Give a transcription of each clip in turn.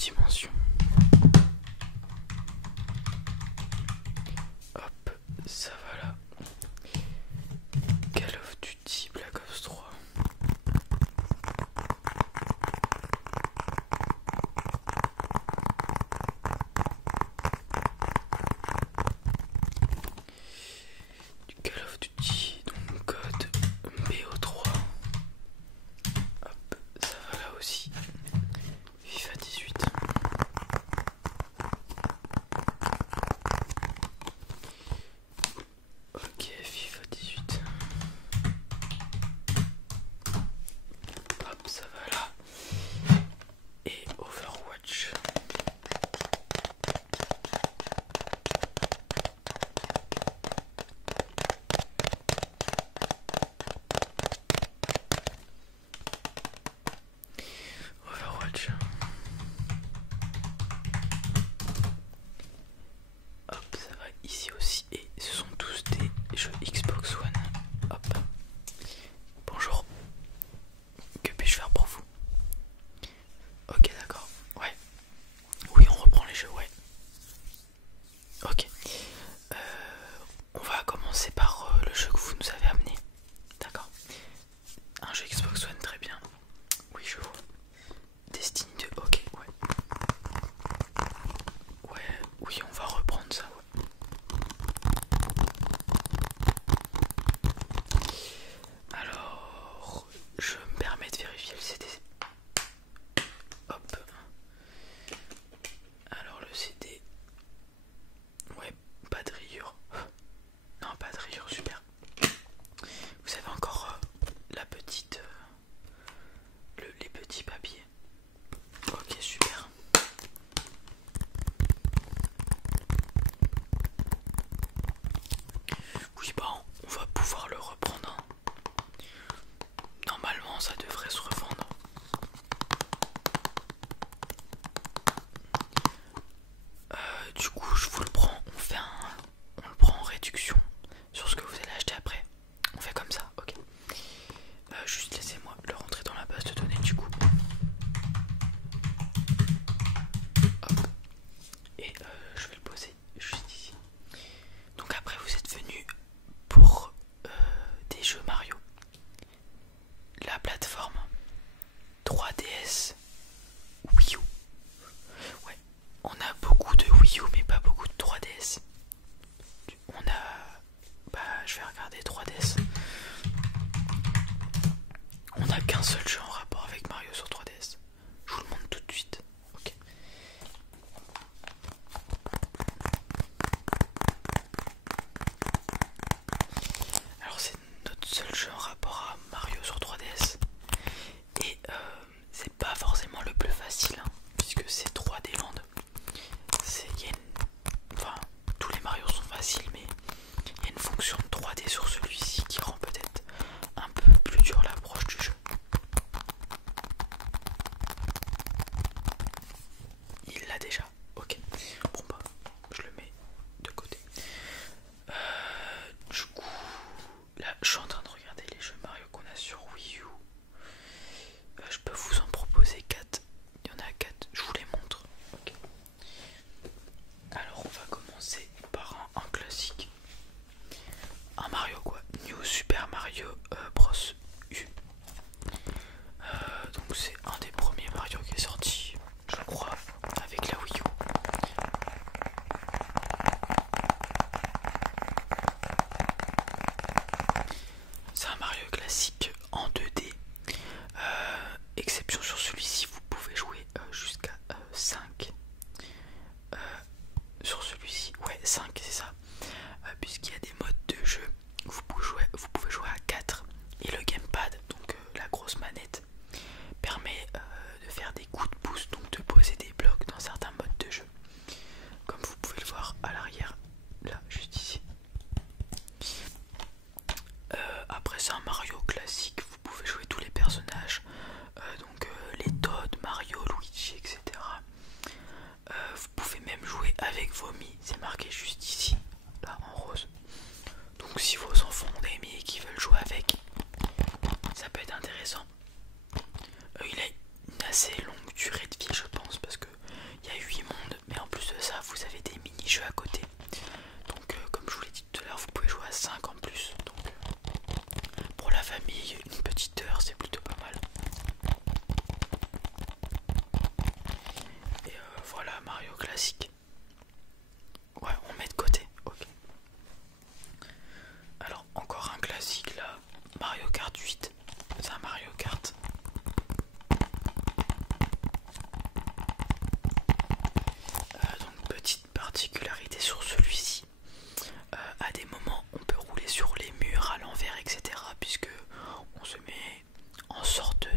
dimensions. Hop, ça va là. Call of Duty Black Ops 3. Du Call of Duty, donc code BO3. Hop, ça va là aussi. FIFA 18. Ok, FIFA 18. Hop, ça va là. Et Overwatch. Overwatch. Hop, ça va ici aussi. Et ce sont tous des jeux Xbox One. Hop. Bonjour. Que puis-je faire pour vous? Ok, d'accord. Ouais. Oui, on reprend les jeux, ouais. Ok. On va commencer par le jeu que vous nous avez amené. D'accord. Un jeu Xbox One, très bien. Oui, je vois. Destiny 2, ok, ouais. Ouais, oui, on va reprendre ça, ouais. Alors, je me permets de vérifier le CD. Hop. Alors, le CD. Ouais, pas de rayures. Non, pas de rayures, super. Vous avez encore la petite. Les petits papiers. Ok, super. Oui, bah, on va pouvoir le reprendre. Normalement, ça devrait se revendre. Du coup, je vous le prends. On le prend en réduction sur ce que vous allez acheter après. On fait comme ça, ok. Juste laissez-moi le rentrer dans la base de données du coup. Hop. Et je vais le poser juste ici. Donc après vous êtes venu pour des jeux Mario. La plateforme 3DS Wii U. Ouais, on a beaucoup de Wii U mais pas beaucoup de 3DS. On a... Bah je vais regarder 3DS. On n'a qu'un seul jeu en rapport avec Mario sur 3DS. Je vous le montre tout de suite. Ok. Alors c'est notre seul jeu en rapport à Mario sur 3DS. Et c'est pas forcément le plus facile hein, puisque c'est 3D Land. Enfin, tous les Mario sont faciles mais il y a une fonction de 3D sur celui-ci qui rend peut-être un peu plus dur l'approche du jeu. Il l'a déjà. Ok. Bon bah, je le mets de côté. Du coup, là, je suis en train de regarder les jeux Mario qu'on a sur Wii U. Je peux vous en proposer 4. Il y en a 4, je vous les montre. Okay. Alors, on va commencer par un classique. Un Mario quoi. New Super Mario Bros. U. Donc, c'est un des premiers Mario qui est sorti, je crois, avec la Wii U. Mario classique. Ouais, on met de côté. Ok. Alors, encore un classique là. Mario Kart 8. C'est un Mario Kart. Donc, petite particularité sur celui-ci. À des moments, on peut rouler sur les murs à l'envers, etc. Puisque on se met en sorte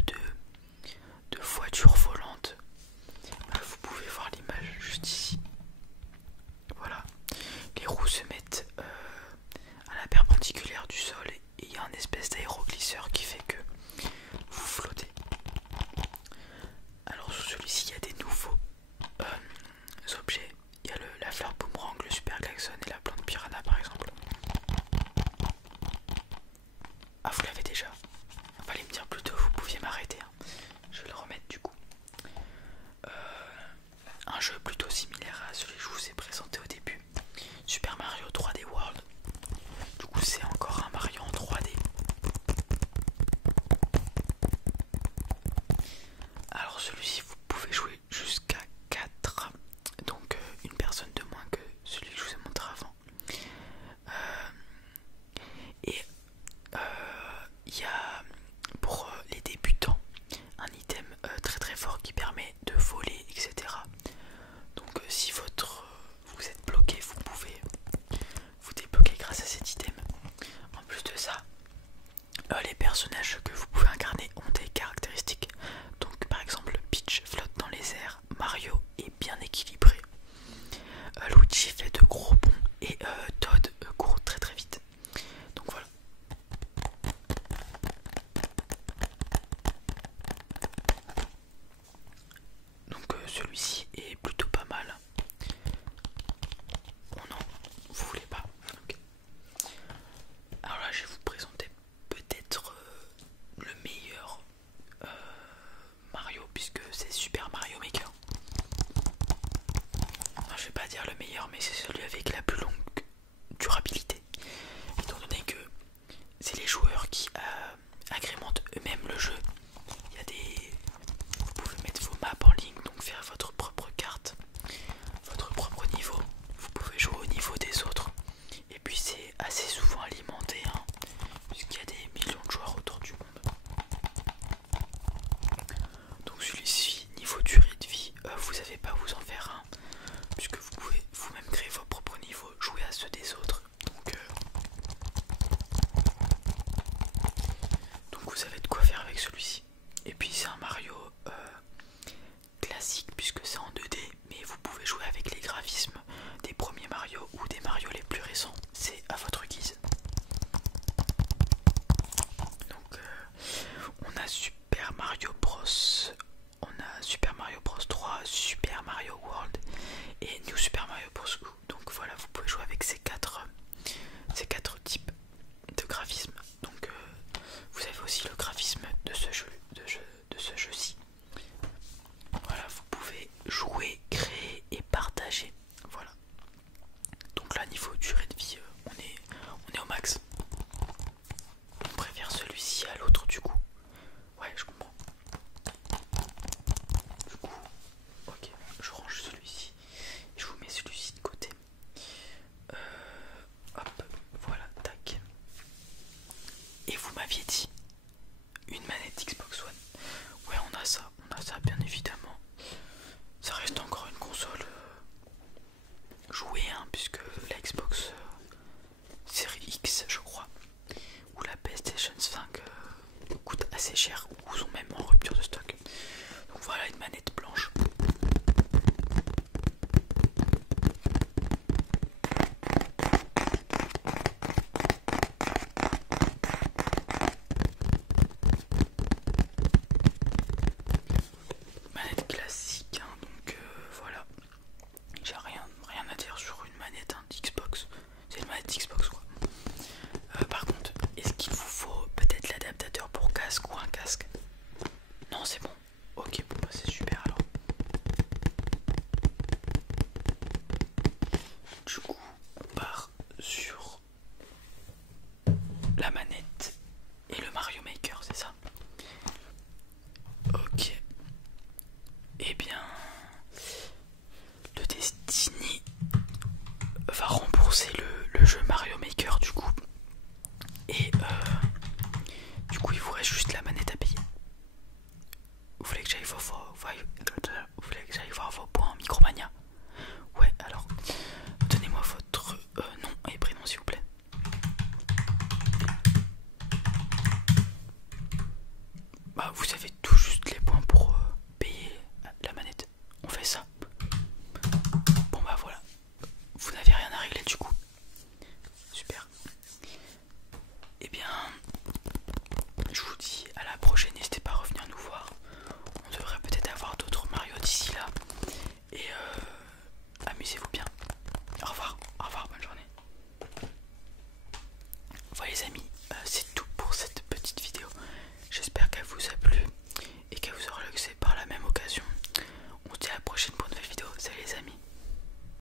de voiture volante. Vous pouvez voir l'image juste ici. Voilà. Les roues se mettent à la perpendiculaire du sol et il y a un espèce d'aéroglisseur qui fait que vous flottez. Alors sur celui-ci, il y a des nouveaux objets. Il y a la fleur boomerang, le super klaxon et la plante piranha par exemple. Ah, vous l'avez déjà? Fallait me dire plus tôt, vous pouviez m'arrêter. Hein. Je vais le remettre du coup. Un jeu plutôt similaire à celui que je vous ai présenté au début. Super Mario 3D World. Du coup c'est encore un Mario en 3D. Alors celui-ci vous pouvez jouer jusqu'à 4. Donc une personne de moins que celui que je vous ai montré avant. Et il y a pour les débutants un item très très fort qui permet de voler, etc. Donc si vous êtes bloqué, vous pouvez vous débloquer grâce à cet item. En plus de ça, les personnages que vous pouvez incarner ont des caractéristiques. Donc par exemple Peach flotte dans les airs, Mario est bien équilibré, Luigi fait de gros bonds et Todd court très très vite. Donc voilà. Donc celui-ci est plutôt pas mal. Oh non, vous voulez pas? Okay. Alors là je vais vous présenter peut-être le meilleur Mario puisque c'est Super Mario Maker. Non, je vais pas dire le meilleur mais c'est celui avec la plus longue durabilité. Étant donné que c'est les joueurs qui agrémentent eux-mêmes le jeu. Il y a vous pouvez mettre vos maps en ligne, donc faire votre propre carte, votre propre niveau. Vous pouvez jouer au niveau des autres. Et puis c'est assez souvent alimenté, hein, puisqu'il y a des millions de joueurs autour du monde. Donc celui-ci, niveau durée de vie, vous n'avez pas à vous en faire un, puisque vous pouvez vous-même créer vos propres niveaux, jouer à ceux des autres. Donc vous savez de quoi faire avec celui-ci. Et puis c'est un Mario classique puisque c'est en 2D, mais vous pouvez jouer avec les graphismes des premiers Mario ou des Mario les plus récents. C'est à votre guise. Donc on a Super Mario Bros, on a Super Mario Bros 3, Super Mario World et New Super Mario Bros U. Donc voilà, vous pouvez jouer avec ces quatre types de graphismes. Donc vous avez aussi le graphisme de ce jeu-ci. Voilà, vous pouvez jouer, créer et partager. Voilà. Donc là, niveau durée de vie, on est au max. On préfère celui-ci à l'autre du coup. Ouais, je comprends. Du coup, ok, je range celui-ci. Je vous mets celui-ci de côté. Hop, voilà, tac. Et vous m'aviez dit une manette Xbox One. Ouais, on a ça bien évidemment. Ça reste encore une console jouée, hein, puisque la Xbox Series X, je crois, ou la PlayStation 5 coûte assez cher ou sont même en rupture de stock. Donc voilà une manette blanche. Manette classique, hein, donc voilà. J'ai rien à dire sur une manette, hein, Xbox. C'est une manette Xbox quoi. Par contre, est-ce qu'il vous faut peut-être l'adaptateur pour casque ou un casque? Non, c'est bon. Ok, bon bah c'est super alors. Du coup, on part sur la manette et le Mario Maker, c'est ça? Ok. Eh bien, le amusez-vous bien.